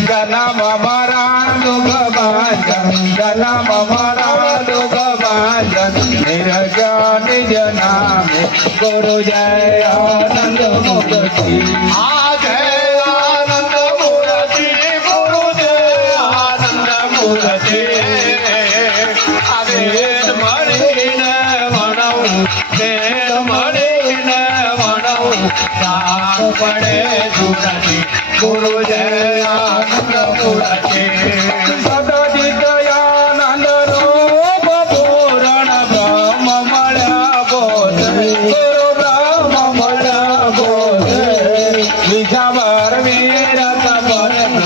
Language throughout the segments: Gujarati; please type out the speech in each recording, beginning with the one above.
જન્મ મારા દુઃખ ભાંજન જન્મ મારા દુઃખ ભાંજન નિરજા નિજ નામે ગુરુ જય આનંદ મૂર્તિ આ જય આનંદ મૂર્તિ ગુરુ જય આનંદ મૂર્તિ વેદ મળીને વણવું વેદ મળીને વણવું રામ પડે સુરતિ ગુરુ જય આનંદ મૂર્તિ સદજિત આનંદ રૂપ પૂરણ બ્રહ્મ મળ્યા બોધ ગુરુ બ્રહ્મ મળ્યા બોધ વિષાવર વીરત પરબ્રહ્મ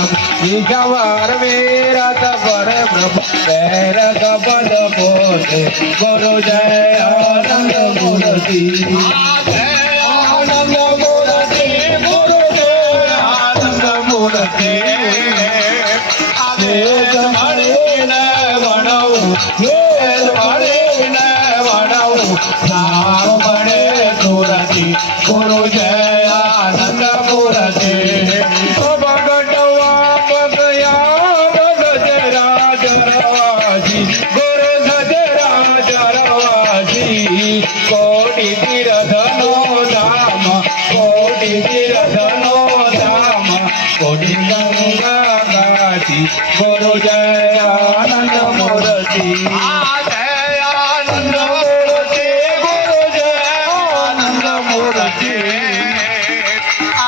વિષાવર વીરત પરબ્રહ્મ વેર કપદ પોતે ગુરુ જય આનંદ મૂર્તિ આનંદ મૂર્તિ ગુરુ જય આનંદ મૂર્તિ વેદ મળીને વણવું વેદ મળીને વણવું નામ મળે સુરતિ ગુરુ જય આનંદ મૂર્તિ ભગટવા પગયા ગજરાજ રવાજી ગુરુ ગજરાજ રવાજી કોટી તીર્થનો ધામ કોટી તીર્થનો ધામ કોટી ગંગા ગાજી ગુરુ જય આનંદ મૂર્તિ આ જય આનંદ મૂર્તિ ગુરુ જય આનંદ મૂર્તિ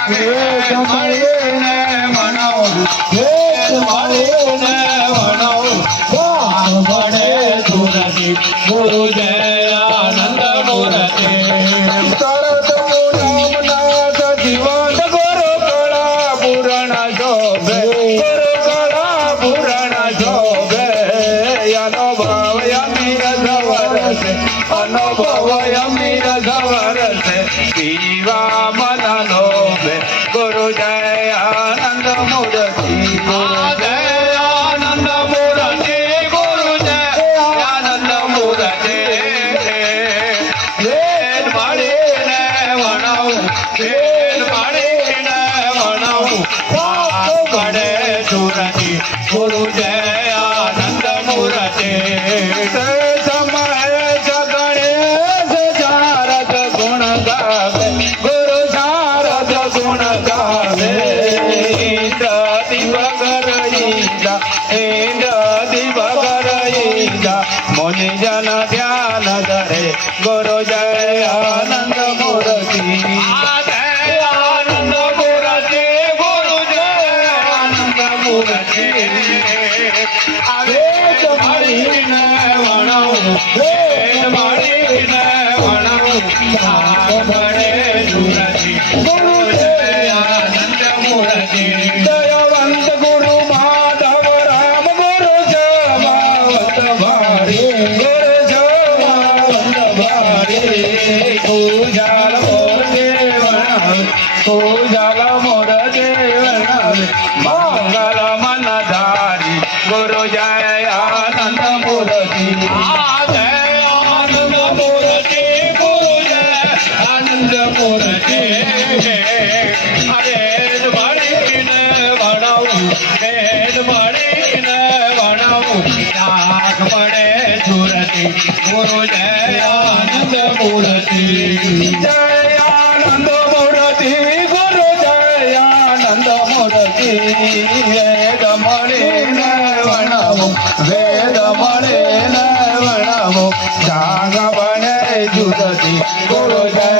વેદ મળીને વણવું વેદ મળીને વણવું નામ મળે સુરતિ ગુરુ જય આનંદ મૂર્તિ તરત નામનાથ જીવન ગુરુ કળા પૂરણ શોભે ગુરુ કળા પૂરણ શોભે અનુભવ અમીર સવરસે અનુભવ અમીર સવરસે પીવા મન લોભે ગુરુ જય આનંદ મૂર્તિ આ જય આનંદ મૂર્તિ ગુરુ જય આનંદ મૂર્તિ વેદ મળીને વણવું વેદ મળીને વણવું નામ પડે સુરતિ ગુરુ જય આનંદ મૂર્તિ સમય ગણેશ શારદ ગુણ ગાવે ગુરુ શારદ ગુણ ગાવે ઇન્દ્ર દિવગર ઈજા ઇન્દ્ર દિવગર ઈજા મુનિ જન ધ્યાન ધરે ગુરુ જય આનંદ મૂર્તિ આ જય આનંદ મૂર્તિ ગુરુ જય આનંદ મૂર્તિ વેદ મળીને વણવું વેદ મળીને વણવું નામ મળે સુરતિ ગુરુ જય આનંદ મૂર્તિ દયાવંત ગુરુ માધવ રામ ગુરુ જમાવત ભારી ગુરુ જમાવત ભારી પૂજાલ મોર દેવણ પૂજાલ મોર દેવણ મંગલ મન ધારી ગુરુ જય આનંદ મૂર્તિ આ જય આનંદ મૂર્તિ ગુરુ જય આનંદ મૂર્તિ વેદ મળીને વણવું વેદ મળીને વણવું નામ પડે સુરતિ ગુરુ જય આનંદ મૂર્તિ જય આનંદ મૂર્તિ ગુરુ જય આનંદ મૂર્તિ વેદ મળીને વણવું વેદ મળીને વણવું જાગ બને જુદતી ગુરુ જય